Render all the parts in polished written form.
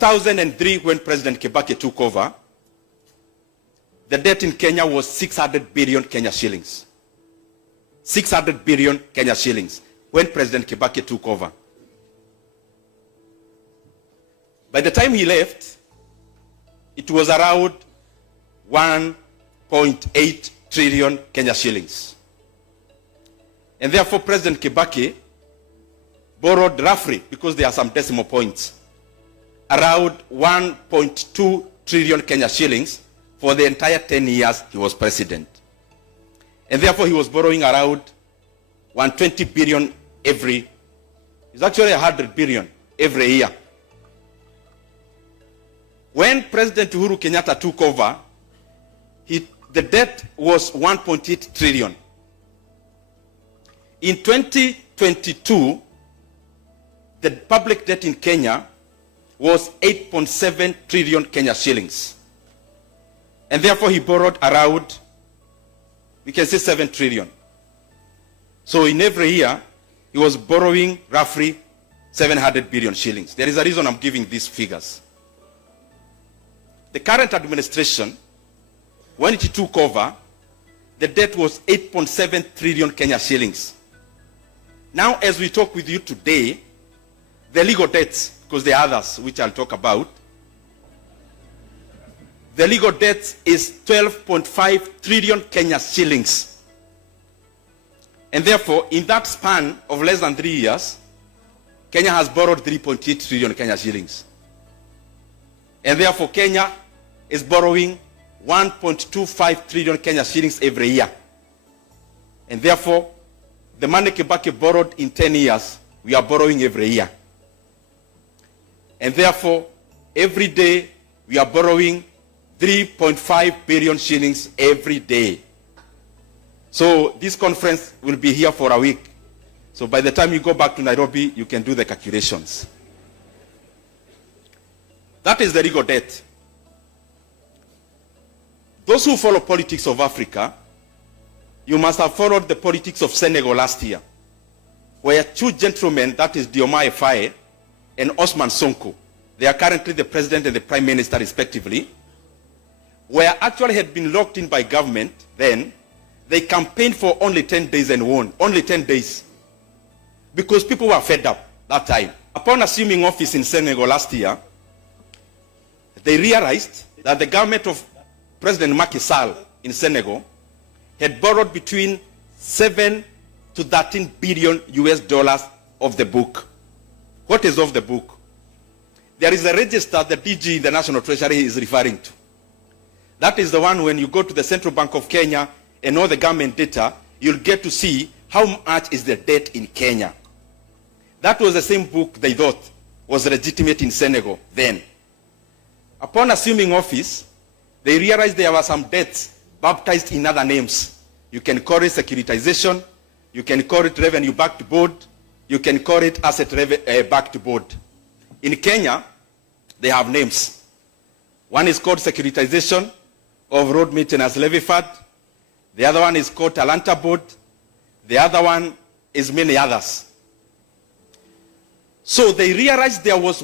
2003, when President Kibaki took over, the debt in Kenya was 600 billion Kenya shillings. 600 billion Kenya shillings when President Kibaki took over. By the time he left, it was around 1.8 trillion Kenya shillings. And therefore, President Kibaki borrowed roughly, because there are some decimal points, around 1.2 trillion Kenya shillings for the entire 10 years he was president. And therefore, he was borrowing around 120 billion it's actually 100 billion every year. When President Uhuru Kenyatta took over, the debt was 1.8 trillion. In 2022, the public debt in Kenya was 8.7 trillion Kenya shillings. And therefore, he borrowed around, we can say 7 trillion. So in every year, he was borrowing roughly 700 billion shillings. There is a reason I'm giving these figures. The current administration, when it took over, the debt was 8.7 trillion Kenya shillings. Now, as we talk with you today, the legal debts, because there are others which I'll talk about, the legal debt is 12.5 trillion Kenya shillings. And therefore, in that span of less than 3 years, Kenya has borrowed 3.8 trillion Kenya shillings. And therefore, Kenya is borrowing 1.25 trillion Kenya shillings every year. And therefore, the money Kibaki borrowed in 10 years, we are borrowing every year. And therefore, every day, we are borrowing 3.5 billion shillings every day. So this conference will be here for a week. So by the time you go back to Nairobi, you can do the calculations. That is the legal debt. Those who follow politics of Africa, you must have followed the politics of Senegal last year, where two gentlemen, that is Diomaye Faye and Osman Sonko, they are currently the president and the prime minister respectively, were actually had been locked in by government then. They campaigned for only 10 days and won. Only 10 days. Because people were fed up that time. Upon assuming office in Senegal last year, they realized that the government of President Macky Sall in Senegal had borrowed between 7 to 13 billion US dollars of the book. What is of the book? There is a register the DG in the National Treasury is referring to. That is the one when you go to the Central Bank of Kenya and all the government data, you'll get to see how much is the debt in Kenya. That was the same book they thought was legitimate in Senegal then. Upon assuming office, they realized there were some debts baptized in other names. You can call it securitization, you can call it revenue-backed board, you can call it asset-backed board. In Kenya, they have names. One is called securitization of road maintenance levy fund. The other one is called Talanta Board. The other one is many others. So they realized there was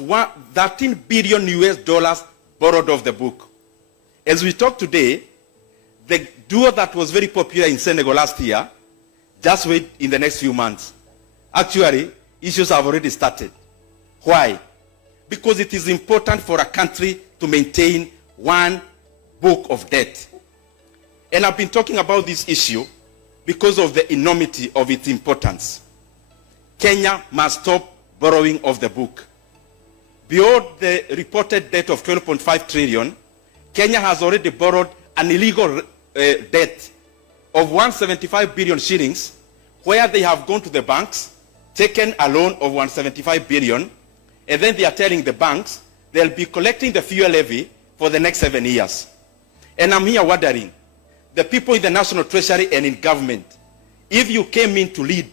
13 billion US dollars borrowed off the book. As we talk today, the duo that was very popular in Senegal last year, just wait in the next few months. Actually, issues have already started. Why? Because it is important for a country to maintain one book of debt. And I've been talking about this issue because of the enormity of its importance. Kenya must stop borrowing off the book. Beyond the reported debt of 12.5 trillion, Kenya has already borrowed an illegal debt of 175 billion shillings, where they have gone to the banks, taken a loan of 175 billion, and then they are telling the banks they'll be collecting the fuel levy for the next 7 years. And I'm here wondering, the people in the National Treasury and in government, if you came in to lead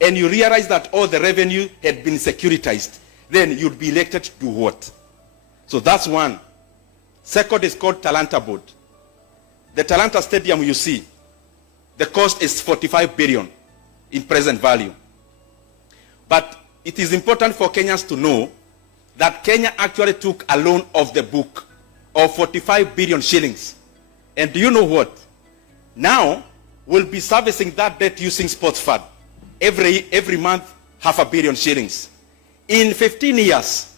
and you realize that all the revenue had been securitized, then you'd be elected to do what? So that's one. Second is called Talanta Board. The Talanta Stadium you see, the cost is 45 billion in present value. But it is important for Kenyans to know that Kenya actually took a loan of the book of 45 billion shillings. And do you know what? Now, we'll be servicing that debt using sports fund. Every month, 500 million shillings. In 15 years,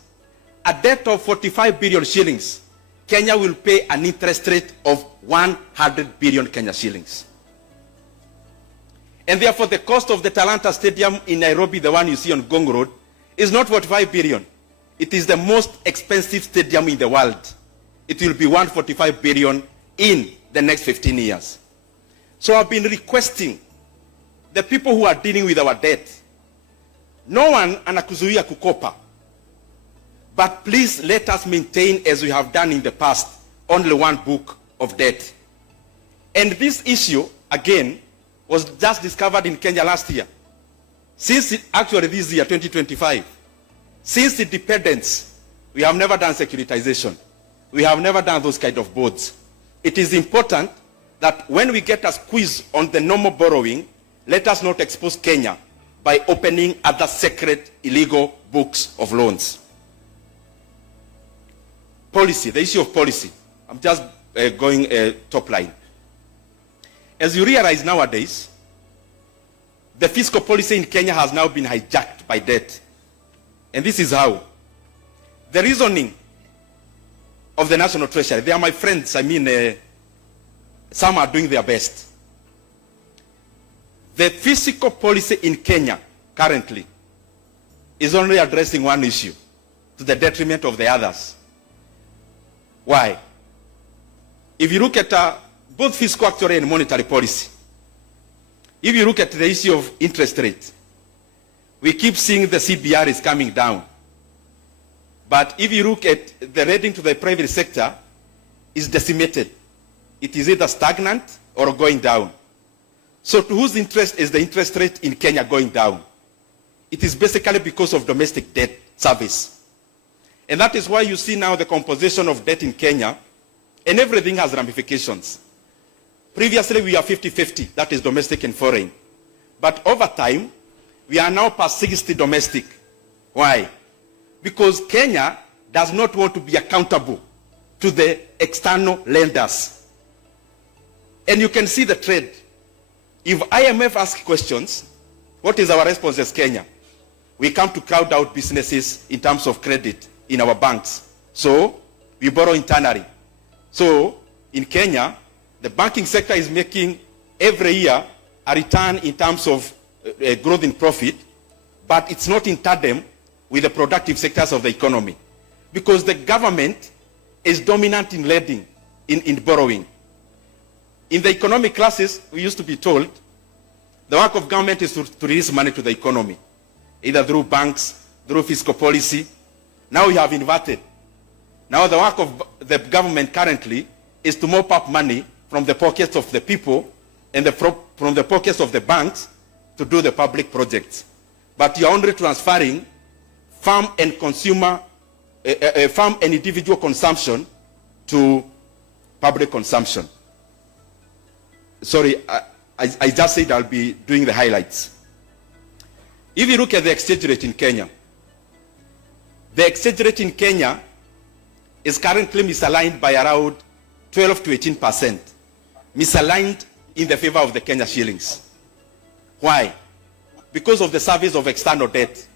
a debt of 45 billion shillings, Kenya will pay an interest rate of 100 billion Kenya shillings. And therefore, the cost of the Talanta Stadium in Nairobi, the one you see on Gong Road, is not 45 billion. It is the most expensive stadium in the world. It will be 145 billion in the next 15 years. So I've been requesting the people who are dealing with our debt, no one anakuzuia kukopa, but please let us maintain, as we have done in the past, only one book of debt. And this issue, again, was just discovered in Kenya last year. Actually this year, 2025, since independence, we have never done securitization. We have never done those kind of boards. It is important that when we get a squeeze on the normal borrowing, let us not expose Kenya by opening other secret, illegal books of loans. Policy, the issue of policy. I'm just going top line. As you realize nowadays, the fiscal policy in Kenya has now been hijacked by debt. And this is how. The reasoning of the National Treasury, they are my friends, some are doing their best. The fiscal policy in Kenya currently is only addressing one issue to the detriment of the others. Why? If you look at both fiscal, actuary, and monetary policy, if you look at the issue of interest rate, we keep seeing the CBR is coming down. But if you look at the lending to the private sector, it's decimated. It is either stagnant or going down. So to whose interest is the interest rate in Kenya going down? It is basically because of domestic debt service. And that is why you see now the composition of debt in Kenya, and everything has ramifications. Previously, we are 50-50, that is domestic and foreign. But over time, we are now past 60 domestic. Why? Because Kenya does not want to be accountable to the external lenders. And you can see the trend. If IMF asks questions, what is our response as Kenya? We come to crowd out businesses in terms of credit in our banks. So we borrow internally. So in Kenya, the banking sector is making every year a return in terms of growth in profit, but it's not in tandem with the productive sectors of the economy, because the government is dominant in lending, in borrowing. In the economic classes, we used to be told the work of government is to release money to the economy, either through banks, through fiscal policy. Now we have inverted. Now the work of the government currently is to mop up money from the pockets of the people and from the pockets of the banks to do the public projects. But you're only transferring farm and consumer, farm and individual consumption to public consumption. Sorry, I just said I'll be doing the highlights. If you look at the exchange rate in Kenya, the exchange rate in Kenya is currently misaligned by around 12 to 18%. Misaligned in the favor of the Kenya shillings. Why? Because of the service of external debt.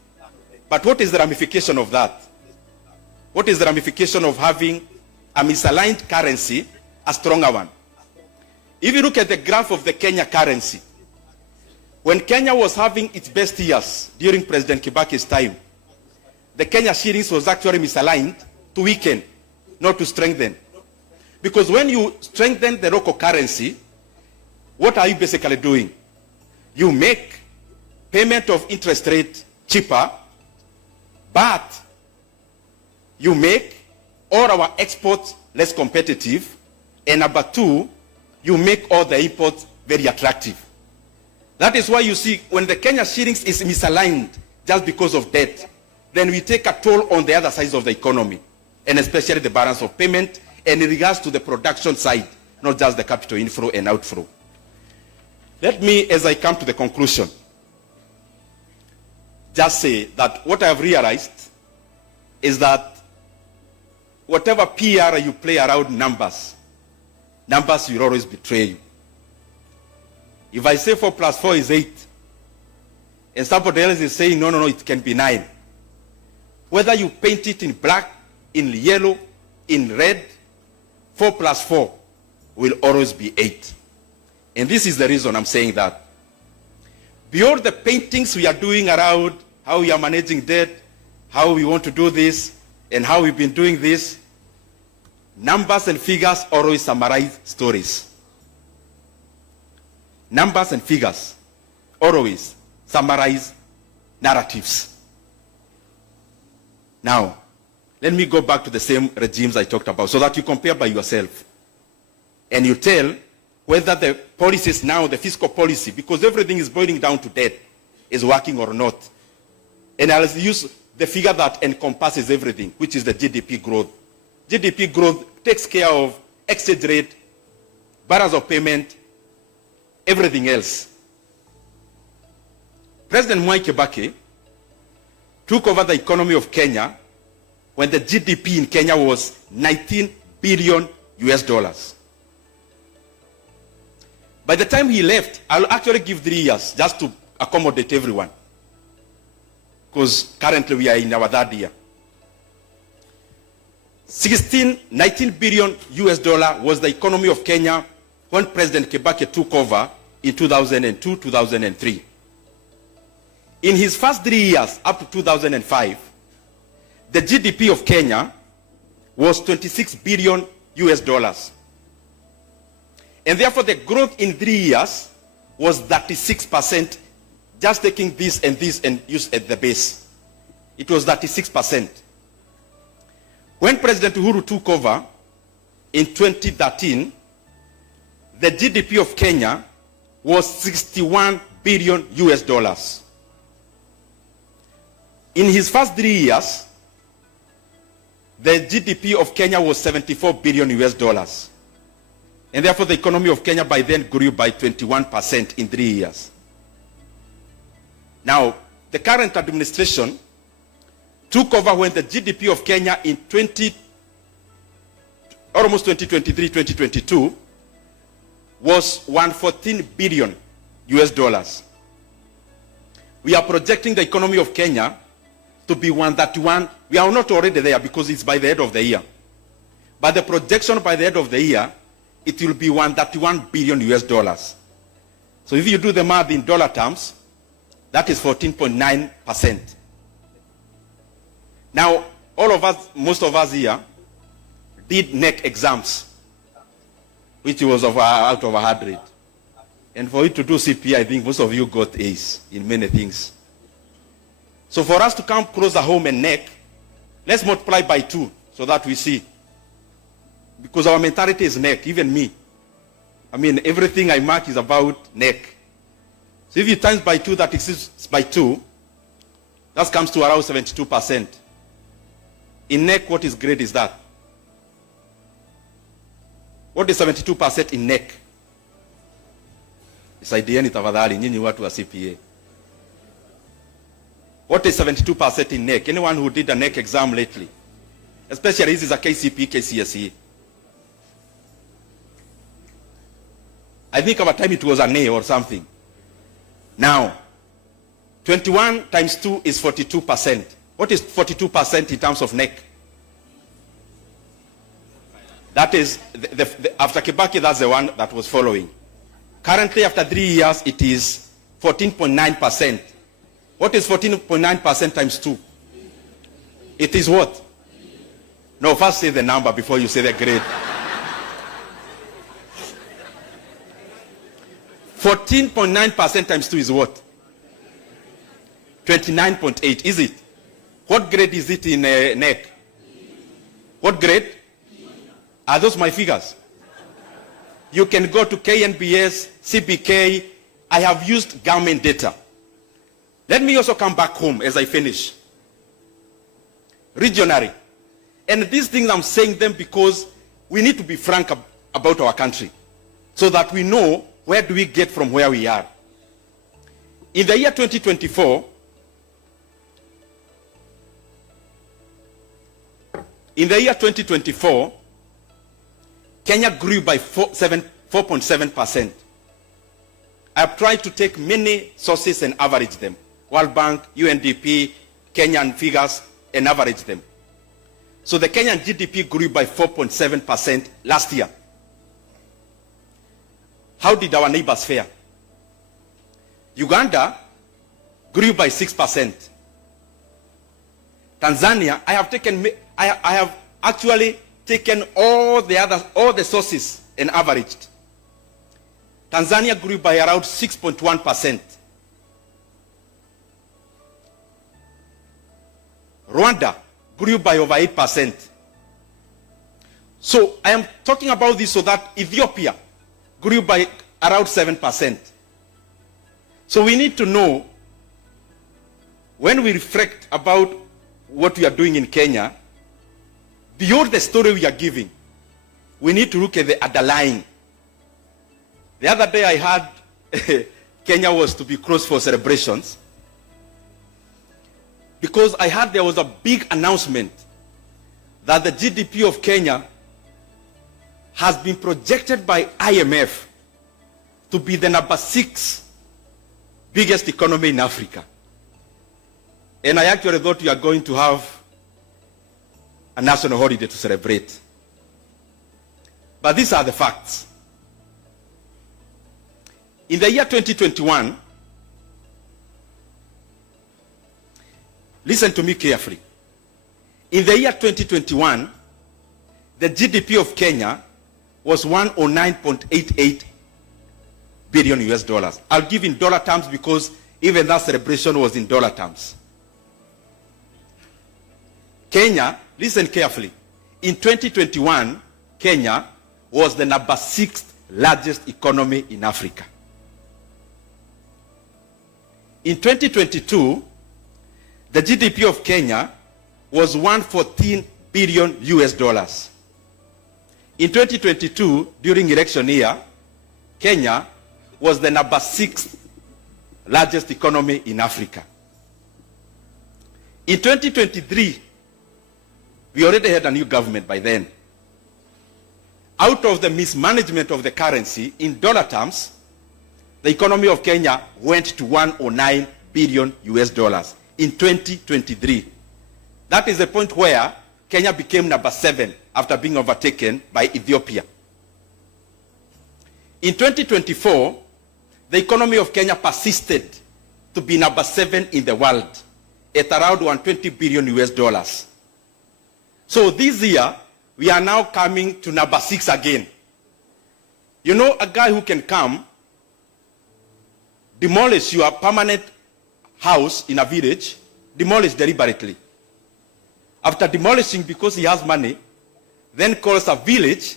But what is the ramification of that? What is the ramification of having a misaligned currency, a stronger one? If you look at the graph of the Kenya currency, when Kenya was having its best years during President Kibaki's time, the Kenya shillings was actually misaligned to weaken, not to strengthen. Because when you strengthen the local currency, what are you basically doing? You make payment of interest rate cheaper, but you make all our exports less competitive, and number two, you make all the imports very attractive. That is why you see when the Kenya shillings is misaligned just because of debt, then we take a toll on the other sides of the economy, and especially the balance of payment, and in regards to the production side, not just the capital inflow and outflow. Let me, as I come to the conclusion, just say that what I have realized is that whatever PR you play around numbers, numbers will always betray you. If I say 4 plus 4 is 8, and somebody else is saying, no, it can be 9. Whether you paint it in black, in yellow, in red, 4 plus 4 will always be 8. And this is the reason I'm saying that. Beyond the paintings we are doing around how we are managing debt, how we want to do this, and how we've been doing this, numbers and figures always summarize stories. Numbers and figures always summarize narratives. Now, let me go back to the same regimes I talked about so that you compare by yourself. And you tell whether the policies now, the fiscal policy, because everything is boiling down to debt, is working or not. And I'll use the figure that encompasses everything, which is the GDP growth. GDP growth takes care of exchange rate, balance of payment, everything else. President Mwai Kibaki took over the economy of Kenya when the GDP in Kenya was 19 billion US dollars. By the time he left, I'll actually give 3 years just to accommodate everyone, because currently we are in our 3rd year. 19 billion US dollar was the economy of Kenya when President Kibaki took over in 2002, 2003. In his first 3 years, up to 2005, the GDP of Kenya was 26 billion US dollars. And therefore the growth in 3 years was 36%, just taking this and use at the base. It was 36%. When President Uhuru took over in 2013, the GDP of Kenya was 61 billion US dollars. In his first 3 years, the GDP of Kenya was 74 billion US dollars. And therefore the economy of Kenya by then grew by 21% in 3 years. Now, the current administration took over when the GDP of Kenya in almost 2023, 2022 was 114 billion US dollars. We are projecting the economy of Kenya to be 131. We are not already there because it's by the end of the year. But the projection by the end of the year, it will be 131 billion US dollars. So if you do the math in dollar terms, that is 14.9%. Now, all of us, most of us here, did NEC exams, which was out of 100. And for you to do CPA, I think most of you got A's in many things. So for us to come closer home and NEC, let's multiply by 2 so that we see. Because our mentality is NEC, even me. I mean, everything I mark is about NEC. So if you times by 2, that exists by 2, that comes to around 72%. In NEC, what is grade is that? What is 72% in NEC? Isaidieni tafadhali nyinyi watu wa CPA. What is 72% in NEC? Anyone who did a NEC exam lately? Especially this is a KCP, KCSE. I think over time it was an A or something. Now, 21 times 2 is 42%. What is 42% in terms of NEC? That is, after Kibaki, that's the one that was following. Currently, after 3 years, it is 14.9%. What is 14.9% times 2? It is what? No, first say the number before you say the grade. 14.9% times 2 is what? 29.8, is it? What grade is it in NEC? What grade? Are those my figures? You can go to KNBS, CBK. I have used government data. Let me also come back home as I finish. Regionally. And these things I'm saying them because we need to be frank about our country so that we know where do we get from where we are. In the year 2024, In the year 2024, Kenya grew by 4.7%. I have tried to take many sources and average them. World Bank, UNDP, Kenyan figures, and average them. So the Kenyan GDP grew by 4.7% last year. How did our neighbors fare? Uganda grew by 6%. Tanzania, I have actually taken all the sources and averaged. Tanzania grew by around 6.1%. Rwanda grew by over 8%. So I am talking about this so that Ethiopia grew by around 7%. So we need to know, when we reflect about what we are doing in Kenya, beyond the story we are giving, we need to look at the underlying. The other day I heard Kenya was to be closed for celebrations because I heard there was a big announcement that the GDP of Kenya has been projected by IMF to be the number 6 biggest economy in Africa. And I actually thought we are going to have a national holiday to celebrate. But these are the facts. In the year 2021, listen to me carefully. In the year 2021, the GDP of Kenya was 109.88 billion US dollars. I'll give in dollar terms because even that celebration was in dollar terms. Kenya, listen carefully. In 2021, Kenya was the number 6th largest economy in Africa. In 2022, the GDP of Kenya was 114 billion US dollars. In 2022, during election year, Kenya was the number 6th largest economy in Africa. In 2023, we already had a new government by then. Out of the mismanagement of the currency, in dollar terms, the economy of Kenya went to 109 billion US dollars in 2023. That is the point where Kenya became number 7 after being overtaken by Ethiopia. In 2024, the economy of Kenya persisted to be number 7 in the world at around 120 billion US dollars. So this year, we are now coming to number 6 again. You know, a guy who can come, demolish your permanent house in a village, demolish deliberately. After demolishing because he has money, then calls a village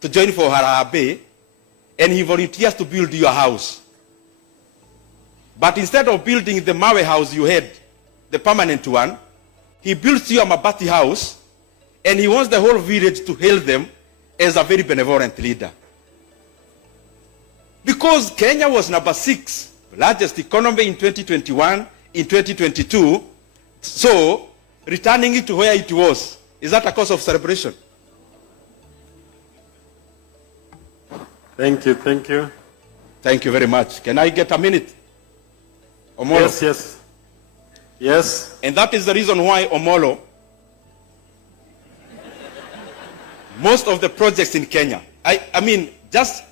to join for Harambee, and he volunteers to build your house. But instead of building the Mawe house you had, the permanent one, he builds you a Mabati house, and he wants the whole village to hail them as a very benevolent leader. Because Kenya was number 6 largest economy in 2021, in 2022, so returning it to where it was, is that a cause of celebration? Thank you, thank you. Thank you very much. Can I get a minute? Omolo? Yes, yes. Yes. And that is the reason why Omolo, most of the projects in Kenya, I mean, just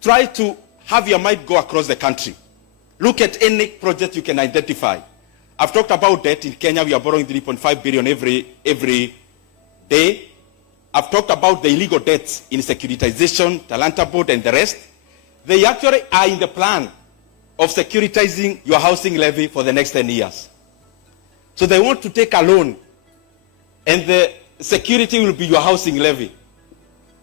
try to have your mind go across the country. Look at any project you can identify. I've talked about debt in Kenya. We are borrowing 3.5 billion every day. I've talked about the illegal debts in securitization, Talanta Board, and the rest. They actually are in the plan of securitizing your housing levy for the next 10 years. So they want to take a loan, and the security will be your housing levy.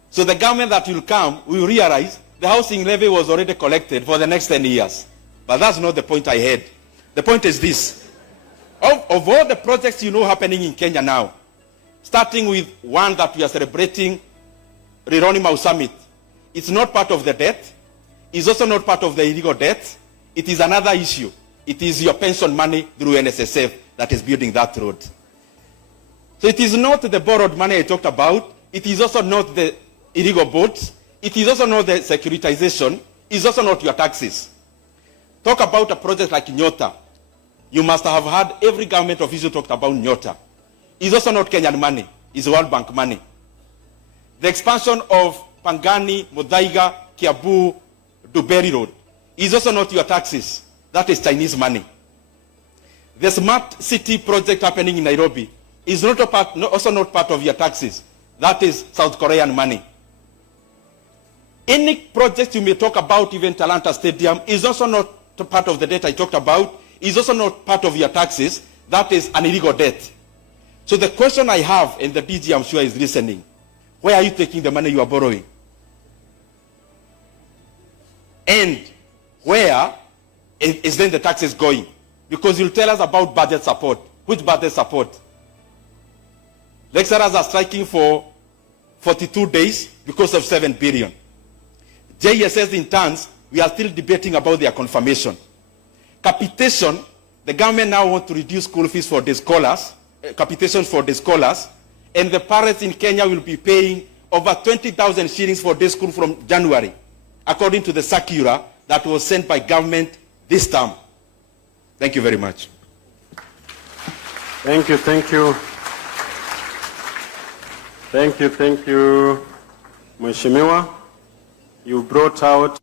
So the government that will come will realize the housing levy was already collected for the next 10 years. But that's not the point I had. The point is this. Of all the projects you know happening in Kenya now, starting with one that we are celebrating, Rironi Mau Summit, it's not part of the debt. It's also not part of the illegal debt. It is another issue. It is your pension money through NSSF that is building that road. So it is not the borrowed money I talked about. It is also not the illegal boats. It is also not the securitization. It's also not your taxes. Talk about a project like Nyota. You must have heard every government official talked about Nyota. It's also not Kenyan money. It's World Bank money. The expansion of Pangani, Muthaiga, Kiambu, Duberi Road is also not your taxes. That is Chinese money. The smart city project happening in Nairobi is also not part of your taxes. That is South Korean money. Any project you may talk about, even Talanta Stadium, is also not part of the debt I talked about, is also not part of your taxes. That is an illegal debt. So the question I have, and the DG I'm sure is listening, where are you taking the money you are borrowing? And where is then the taxes going? Because you'll tell us about budget support. Which budget support? Lecturers are striking for 42 days because of 7 billion. JSS interns, we are still debating about their confirmation. Capitation, the government now wants to reduce school fees for the scholars, capitation for the scholars, and the parents in Kenya will be paying over 20,000 shillings for day school from January, according to the circular that was sent by government this term. Thank you very much. Thank you, thank you. Thank you, Mheshimiwa. You brought out